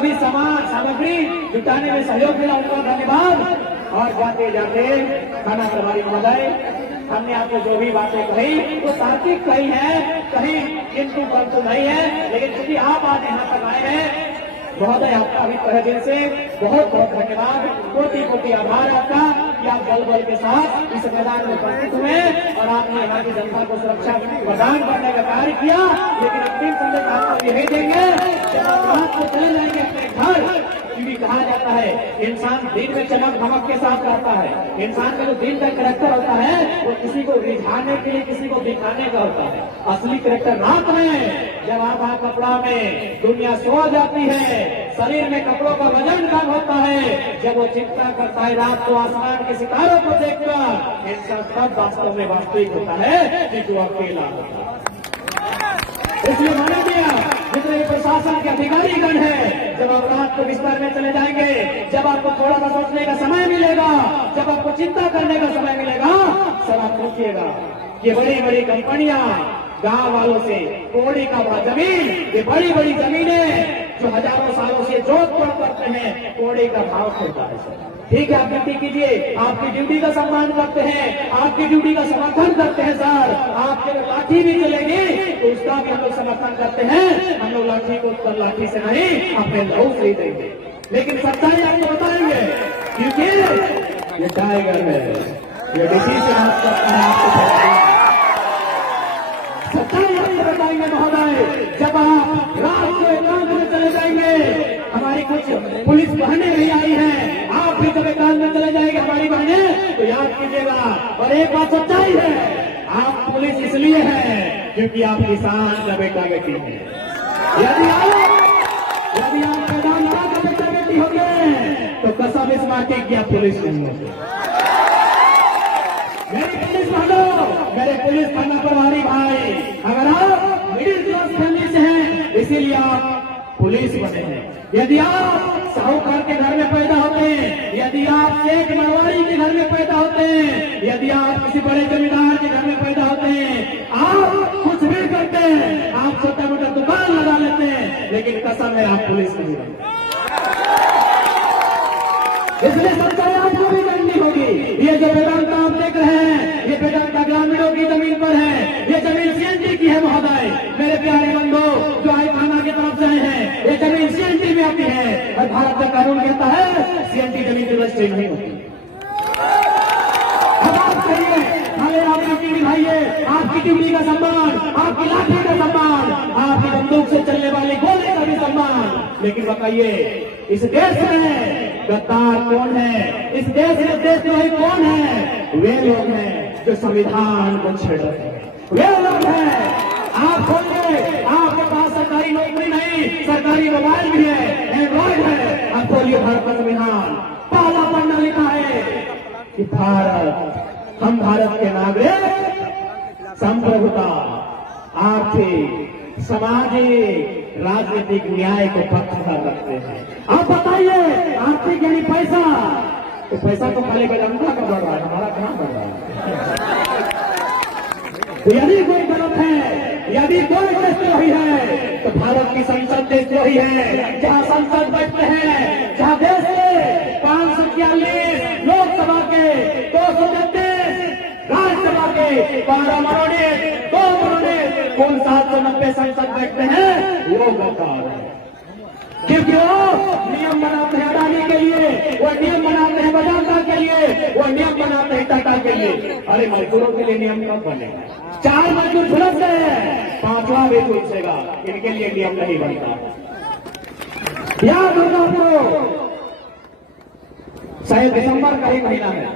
भी सामान सामग्री जुटाने में सहयोग मिला उनका धन्यवाद। और जाते जाते थाना प्रभारी महोदय, हमने आपको जो भी बातें कही वो तार्किक कही है, कहीं किंतु परंतु नहीं है, लेकिन क्योंकि आप आज यहाँ तक आए हैं महोदय, आपका भी तहे दिल से बहुत बहुत धन्यवाद, कोटि कोटि आभार आपका कि आप बल बल के साथ इस मैदान में उपस्थित हुए और आपने यहाँ की जनता को सुरक्षा प्रदान करने का कार्य किया। लेकिन अंतिम संदेश आपको यही देंगे, जब आप रात को चले जाएंगे अपने घर, क्योंकि कहा जाता है इंसान दिन में चमक धमक के साथ रहता है, इंसान का जो दिन का कैरेक्टर होता है वो किसी को रिझाने के लिए, किसी को दिखाने का होता है। असली कैरेक्टर रात में, जब आधा कपड़ा में दुनिया सो जाती है, शरीर में कपड़ों का वजन कम होता है, जब वो चिंता करता है रात को आसमान के सितारों को देखकर, इंसान तब वास्तव में वास्तविक होता है कि जो अकेला होता है। इसलिए माना गया जितने प्रशासन के अधिकारीगण हैं, जब आप रात को बिस्तर में चले जाएंगे, जब आपको थोड़ा सा सोचने का समय मिलेगा, जब आपको चिंता करने का समय मिलेगा, सर आप सोचिएगा ये बड़ी बड़ी कंपनियां गांव वालों से कोड़ी का जमीन, ये बड़ी बड़ी जमीनें जो हजारों सालों से जोत तोड़ करते हैं, कोड़ी का भाव होता है सर। ठीक है, आप ड्यूटी कीजिए, आपकी ड्यूटी का सम्मान करते हैं, आपकी ड्यूटी का समर्थन करते हैं सर। आपके लाठी भी चलेगी तो उसका भी हम लोग समर्थन करते हैं, हम लोग लाठी को लाठी से नहीं अपने लहू से ही देंगे। लेकिन सच्चाई आपको बताएंगे, क्योंकि ये टाइगर है, ये डिसीजन आप करता है, आपको सच्चाई आपको बताएंगे महोदय। जब आप रात को एकांत में चले जाएंगे, हमारी कुछ पुलिस बहनें नहीं आई हैं, आप भी जब एकांत में चले जाएंगे हमारी बहनें, तो याद कीजिएगा। और एक बात सच्चाई है, आप पुलिस इसलिए है क्योंकि आप किसान का बेटा बेटी है। यदि आप प्रधान का बेटा बेटी होंगे तो कसम इस माटी की आप पुलिस नहीं होंगे। मेरे पुलिस वालों, मेरे पुलिस थाना प्रभारी भाई, अगर आप मिडिल क्लास फैमिली से हैं इसीलिए आप पुलिस बने हैं। यदि आप साहूकार के घर में पैदा होते हैं, यदि आप शेख मरवाड़ी के घर में पैदा होते हैं, यदि आप किसी बड़े जमींदार के घर में पैदा होते हैं, आप कुछ भी करते हैं, आप छोटा मोटा दुकान लगा लेते हैं, लेकिन कसम है आप पुलिस नहीं बनते। इसलिए सच्चाई आपको भी करनी होगी। ये जो वेदांता आप देख रहे हैं, ये वेदांता ग्रामीणों की जमीन पर है, ये जमीन सीएनटी की है महोदय। मेरे प्यारे बंधु जो आई थाना की तरफ से आए हैं, ये जमीन सीएनटी में आती है और भारत का कानून कहता है सीएनटी जमीन की रजिस्ट्री नहीं होती। अब आप कहिए, हमें आपकी ड्यूटी भाइये, आपकी ड्यूटी का सम्मान, आपकी लाठी का सम्मान, आपकी बंदूक से चलने वाली गोली का भी सम्मान, लेकिन बताइए इस देश में गद्दार कौन है? इस देश में देशद्रोही कौन है? वे लोग हैं जो संविधान को छेड़ रहे हैं, वे लोग हैं। आप खोलिए, आपके पास सरकारी नौकरी नहीं, सरकारी मोबाइल भी है, एंड्रॉइड है, आप खोलिए भारत का संविधान, पहला पन्ना लिखा है कि भारत, हम भारत के नागरिक संप्रभुता, आर्थिक, सामाजिक, राजनीतिक न्याय को पक्षधर रखते हैं। आप बताइए आर्थिक यानी पैसा, तो पैसा तो खाली गजंता का बढ़ रहा है, हमारा कहां बढ़ रहा है? तो यदि कोई गलत है, यदि कोई देशद्रोही है तो भारत की संसद देशद्रोही है। जहां संसद बैठते हैं, जहां देश के 541 लोकसभा के 233 राज्यसभा के 12 मनोनीत, 2 मनोनीत, कुल 790 संसद बैठते हैं, वो गद्दार है। क्योंकि वो नियम बनाते हैं अडानी के लिए, वो नियम बनाते हैं वेदांता के लिए, वो नियम बनाते हैं टाटा के लिए। अरे मजदूरों के लिए नियम कब बनेगा? 4 मजदूर झुलस गए, 5वां भी झुलसेगा, इनके लिए नियम नहीं बनता। याद होगा आपको, शायद दिसंबर का ही महीना है,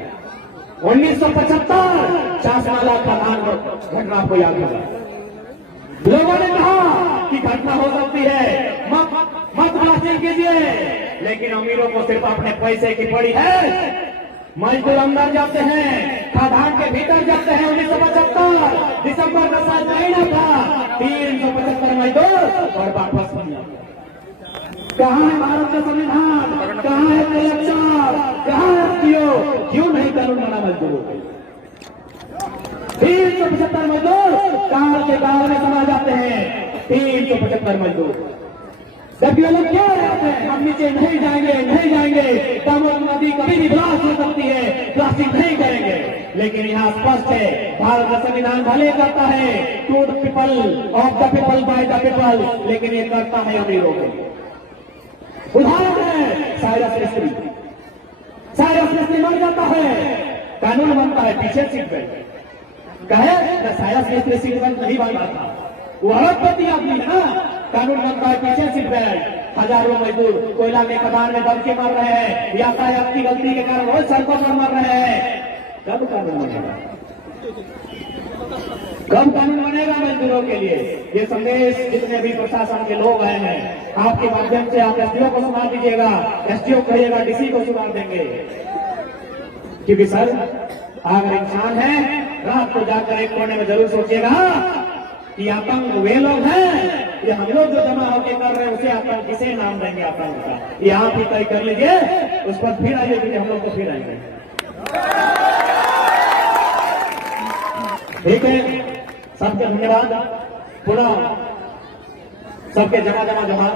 1975 चासवाला खदान घटना को याद होगा। लोगों ने कहा कि घटना हो सकती है, मत ब्लास्टिंग कीजिए, लेकिन अमीरों को सिर्फ अपने पैसे की पड़ी है। मजदूर अंदर जाते हैं, खदान के भीतर जाते हैं। 1975 दिसंबर का साल महीना था, 375 मजदूर और वापस बन जाते। कहाँ है भारत का संविधान? कहाँ है कलेक्टर? कहाँ है क्यों नहीं कानून बना मजदूरों को? 375 मजदूर कार के कार में समा जाते हैं, 375 मजदूर। जबकि वो लोग क्या रहते हैं, हम नीचे नहीं जाएंगे, नहीं जाएंगे। दामोदर नदी कभी भी ब्लास्ट हो सकती है, ब्लास्टिंग नहीं करेंगे। लेकिन यहाँ स्पष्ट है, भारत का संविधान भले करता है to the people, of the people, by the people, लेकिन ये करता है अमीरों के लिए। उदाहरण है साइरस मिस्त्री। साइरस मिस्त्री मर जाता है, कानून बनता है पीछे सीट बेल्ट। कहे साइरस मिस्त्री सीट बेल्ट नहीं बन रहा था, वो अरबपति आदमी है ना। कानून बनता है पीछे सीट बेल्ट। हजारों मजदूर कोयला में कबाड़ में दब के मर रहे हैं, यातायात की गलती के कारण रोज सड़कों पर मर रहे हैं। कब कानून बनेगा? कब कानून बनेगा मजदूरों के लिए? ये संदेश जितने भी प्रशासन के लोग आए हैं, आपके माध्यम से आप एसडीओ को सुना दीजिएगा, एसडीओ कहिएगा, डीसी को सुना देंगे। क्योंकि सर अगर इंसान है, रात को जाकर एक कोने में जरूर सोचिएगा कि आतंक वे लोग हैं, ये हम लोग जो जमा होकर कर रहे हैं उसे आतंक किसे नाम देंगे आतंक का, ये आप ही तय कर लीजिए। उस पर फिर आइए कि हम लोग तो फिर आएंगे। ठीक है, सबके धन्यवाद। पूरा सबके जमा जमा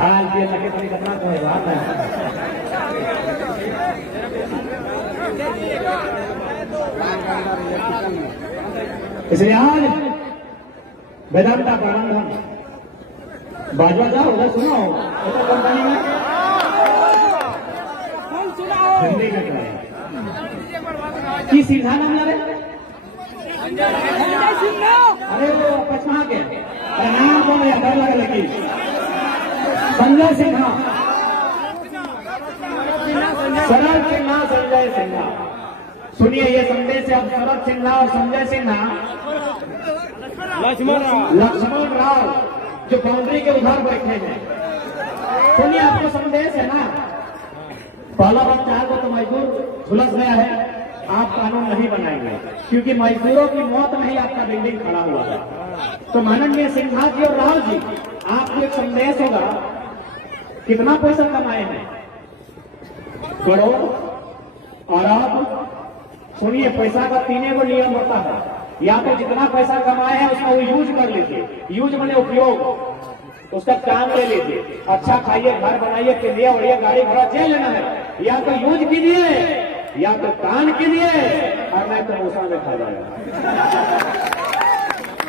हाल के लगे करना तो है बात है। इसलिए आज वेदांता प्रबंधन बाजवा जाओ उधर सुनो, ऐसा कंपनी में हिंदी में की सीधा नाम ले रहे। अरे वो पचमा के नाम को मैं डर लगे लगी। संजय सिन्हा, शरद सिन्हा, संजय सिन्हा। सुनिए ये संदेश है। अब शरद सिन्हा और संजय सिन्हा, लक्ष्मण राव जो बाउंड्री के उधर बैठे हैं, सुनिए आपको संदेश है ना। पहला बात, 4 को तो मजदूर झुलस गया है, आप कानून नहीं बनाएंगे क्योंकि मजदूरों की मौत नहीं आपका बिल्डिंग खड़ा हुआ है। तो माननीय सिन्हा जी और राव जी, आपको एक संदेश होगा, कितना पैसा कमाए हैं? करोड़। और आप सुनिए, पैसा का 3 को नियम होता है, या तो जितना पैसा कमाए हैं उसका वो यूज कर लीजिए, यूज मैंने उपयोग, उसका काम ले लीजिए, अच्छा खाइए, घर बनाइए, पिंडिया बढ़िया, गाड़ी घोड़ा चल लेना है। या तो यूज कीजिए या तो कान कीजिए, और मैं तो मूसा में खा जाएगा।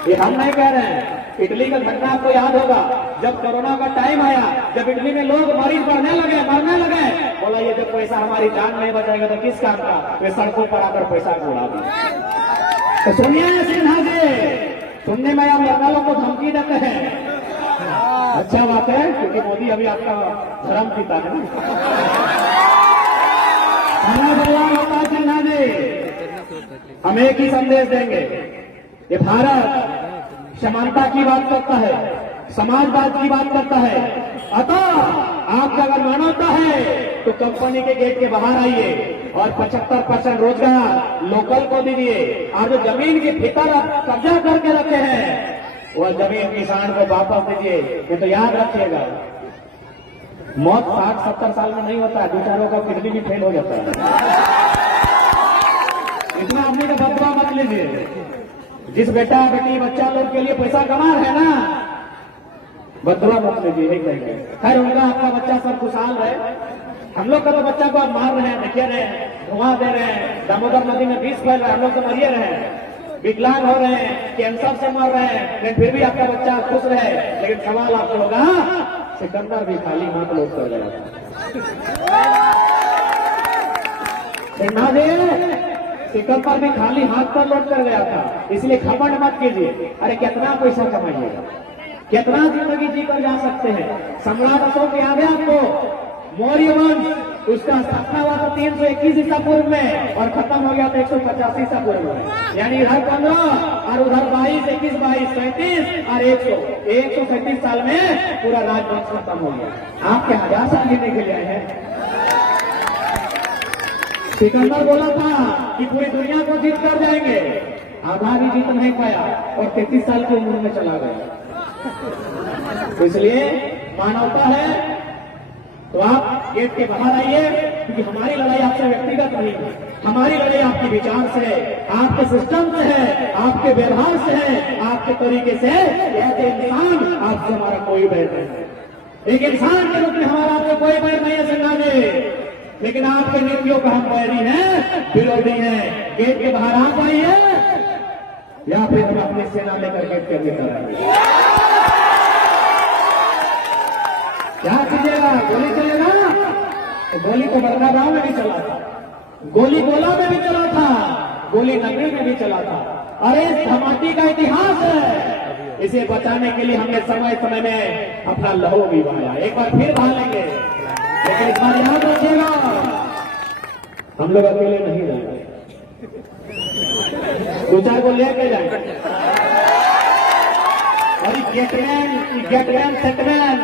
ये हम नहीं कह रहे हैं। इटली का घटना आपको याद होगा, जब कोरोना का टाइम आया, जब इटली में लोग मरीज मरने लगे, बोला ये जब पैसा हमारी जान नहीं बचाएगा तो किस काम का? वे सड़कों पर आकर पैसा को उड़ा दिया। तो सुनिए सिन्हा जी, सुनने में आप लड़का लोग को धमकी देते हैं, अच्छा बात है क्योंकि मोदी अभी आपका धर्म पिता है ना। सिन्हा जी, हम एक ही संदेश देंगे, ये भारत समानता की बात करता है, समाजवाद की बात करता है। अतः आपका अगर मानवता है तो कंपनी के गेट के बाहर आइए और 75% रोजगार लोकल को दीजिए। और जो जमीन की भीतर कब्जा करके रखे हैं वह जमीन किसान को वापस दीजिए। ये तो याद रखिएगा, मौत 60-70 साल में नहीं होता है, बेचारों का किडनी भी फेल हो जाता है। इतना आदमी का बदला मत लीजिए। जिस बेटा बेटी बच्चा लोग के लिए पैसा कमा रहे हैं ना, बदला मत लीजिए, नहीं कहेंगे। खैर उनका आपका बच्चा सब खुशहाल रहे। हम लोग का तो बच्चा को आप मार रहे हैं, देखिए रहे हैं, धुआं दे रहे हैं, दामोदर नदी में विष फैल रहा है, हम लोग तो मरिए रहे हैं, विकलांग हो रहे हैं, कैंसर से मर रहे हैं, लेकिन फिर भी आपका बच्चा खुश रहे। लेकिन सवाल आपको होगा, सिकंदर भी खाली हाथ लौट कर गया था। सिकंदर भी खाली हाथ पर लौट कर गया था, इसलिए घमंड मत कीजिए। अरे कितना पैसा कमाइएगा, कितना जिंदगी जीकर जा सकते हैं। सम्राट अशोक याद है आपको? मौर्य वंश, उसका स्थापना हुआ था 321 ईसा पूर्व में और खत्म हो गया था 185 ईसा पूर्व में। यानी इधर 15 और उधर 22, 21, 22, 37 और 137 साल में पूरा राजवंश खत्म हो गया। आप क्या 1000 साल जीने के लिए आए हैं? सिकंदर बोला था कि पूरी दुनिया को जीत कर जाएंगे, आधा भी जीत नहीं पाया और 33 साल की उम्र में चला गया। तो इसलिए मानवता है तो आप गेट के बाहर आइए, क्योंकि हमारी लड़ाई आपसे व्यक्तिगत नहीं है, हमारी लड़ाई आपके विचार से, आपके सिस्टम से है, आपके व्यवहार से है, आपके तरीके से। ऐसे इंसान आपसे हमारा कोई बैर नहीं है। एक इंसान के रूप में हमारा आपसे कोई बैर नहीं है संज्ञा जी, लेकिन आपके नीतियों का हम बैरी हैं, विरोधी हैं। गेट के बाहर आ पाइए या फिर हम अपनी सेना लेकर गेट के भीतर आएंगे। क्या कीजिएगा? गोली चलेगा? तो गोली तो बड़का गांव में भी चला था, गोली गोला में भी चला था, गोली नगरी में भी चला था। अरे धमाटी का इतिहास है, इसे बचाने के लिए हमने समय समय में अपना लहू भी बहाया। एक बार फिर बहा लेंगे, लेकिन इस बार याद रखिएगा हम लोग अकेले नहीं जाएंगे, दो चार को लेके जाएंगे। और गेटमैन सेटमैन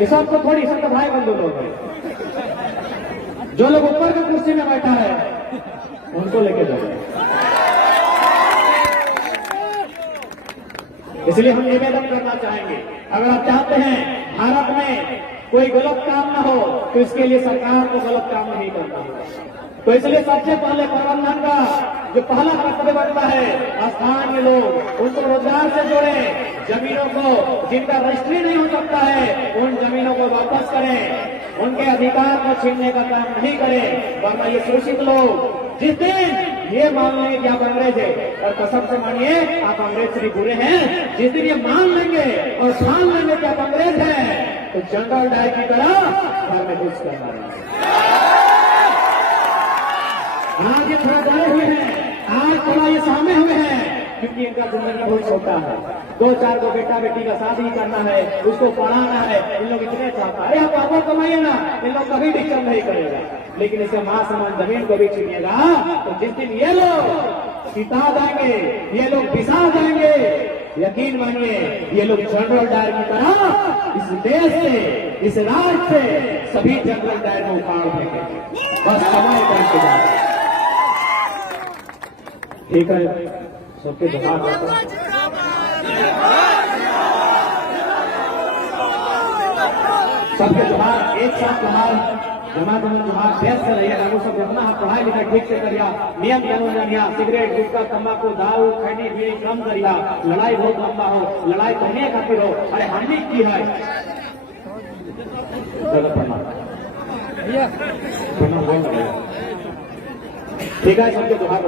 ये सब तो थोड़ी, सब तो भाई बंधु लोग हैं। जो लोग ऊपर की कुर्सी में बैठा है उनको लेके जाओ। इसलिए हम निवेदन करना चाहेंगे, अगर आप चाहते हैं भारत में कोई गलत काम ना हो तो इसके लिए सरकार को गलत काम नहीं करना। तो इसलिए सबसे पहले प्रबंधन का जो पहला कर्तव्य बनता है, स्थानीय लोग उनको रोजगार से जोड़े, जमीनों को जिनका रजिस्ट्री नहीं हो सकता है उन जमीनों को वापस करें, उनके अधिकार को छीनने का काम नहीं करें। वरना ये सुरक्षित लोग जिस दिन ये मान लेंगे कि आप अंग्रेज है, और कसम से मानिए आप अंग्रेज से बुरे हैं, जिस दिन ये मान लेंगे और मान लेंगे कि आप अंग्रेज हैं तो जनरल डायर की तरह घर में घुस करना है। आज ये थोड़ा डरे हुए हैं, आज थोड़ा ये सामने हुए हैं, क्योंकि इनका जिंदगी बहुत छोटा है। 2-4 को बेटा बेटी का शादी करना है, उसको पढ़ाना है, इन लोग इतने चाहता है। आप पापा कमाइए ना, इन लोग कभी डिस्टर्ब नहीं करेगा। लेकिन इसे मां समान जमीन को भी छीनिएगा तो जिस दिन ये लोग पिता जाएंगे, ये लोग पिसा जाएंगे, यकीन मानिए ये लोग जनरल डायर की तरह इस देश से, इस राज्य से सभी जनरल डायर को उखाड़ देंगे। बस समय का इंतजार। ठीक है, सबके जवाब सबके जवाब एक साथ जमात जमात देश से रहिए। लोगों सब अपना पढ़ाई लिखाई ठीक से करिया, नियम कानून जानिया, सिगरेट गुटखा तंबाकू दारू खैनी बीड़ी कम करिया, लड़ाई बहुत लंबा हो, लड़ाई करने खातिर हो। अरे हमने की है ठीक है, सबके जवाब